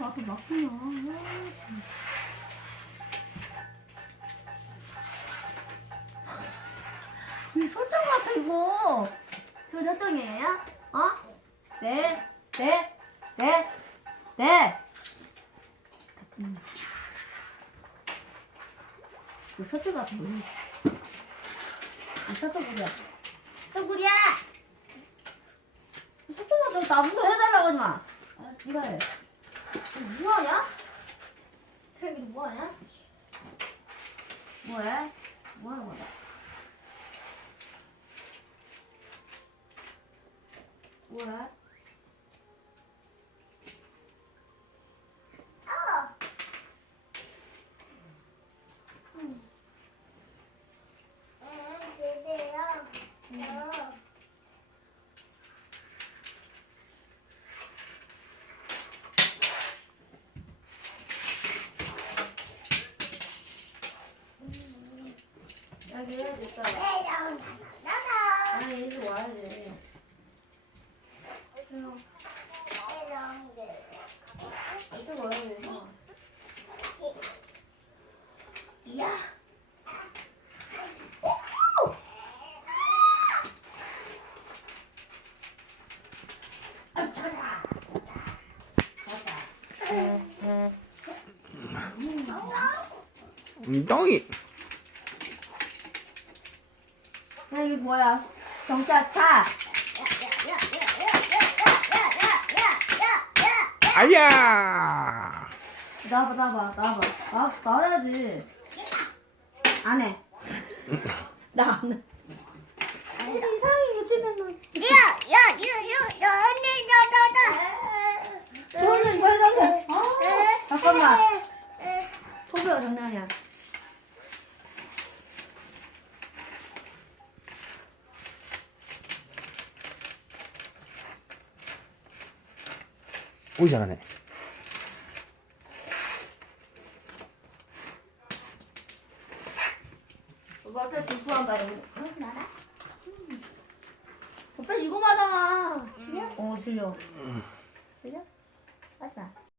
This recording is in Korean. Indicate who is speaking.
Speaker 1: 나도 막히냐. 이 설정 같아 이거. 이거 설정이에요? 어? 네, 네, 네, 네. 음. 이거 설정 같아 보이이 설정 구리야. 설정 구리야. 설정 같아 나부터 해달라고 하지 마. 아, 그래. 뭐하냐? 태기 뭐하냐? 뭐해? 뭐하는 거야? 뭐 찾아.
Speaker 2: 엉덩이.
Speaker 1: 야 이게 뭐야? 경찰차.
Speaker 2: 아야.
Speaker 1: 나와봐 나와봐 나와봐 나 나와야지. 안 해. 나 안 해. 아니 이상하게 묻히면 저는 이거 해장해. 아, 잠깐만. 소비가 장난 아니야.
Speaker 2: 오이 잘하네.
Speaker 1: 응 나라. 음. 오빠 이거 맞아. 질려? 어 질려. 질려? 하지 마.